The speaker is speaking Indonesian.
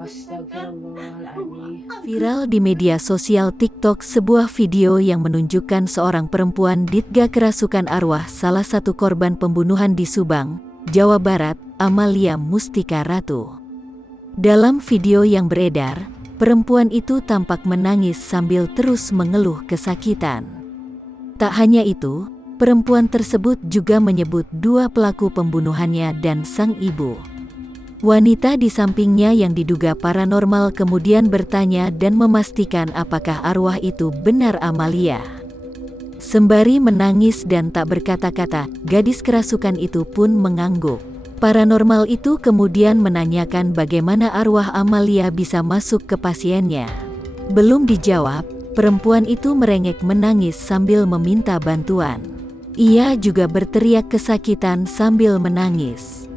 Astagfirullahaladzim. Viral di media sosial TikTok sebuah video yang menunjukkan seorang perempuan diduga kerasukan arwah salah satu korban pembunuhan di Subang, Jawa Barat, Amalia Mustika Ratu. Dalam video yang beredar, perempuan itu tampak menangis sambil terus mengeluh kesakitan. Tak hanya itu, perempuan tersebut juga menyebut dua pelaku pembunuhannya dan sang ibu. Wanita di sampingnya yang diduga paranormal kemudian bertanya dan memastikan apakah arwah itu benar Amalia. Sembari menangis dan tak berkata-kata, gadis kerasukan itu pun mengangguk. Paranormal itu kemudian menanyakan bagaimana arwah Amalia bisa masuk ke pasiennya. Belum dijawab, perempuan itu merengek menangis sambil meminta bantuan. Ia juga berteriak kesakitan sambil menangis.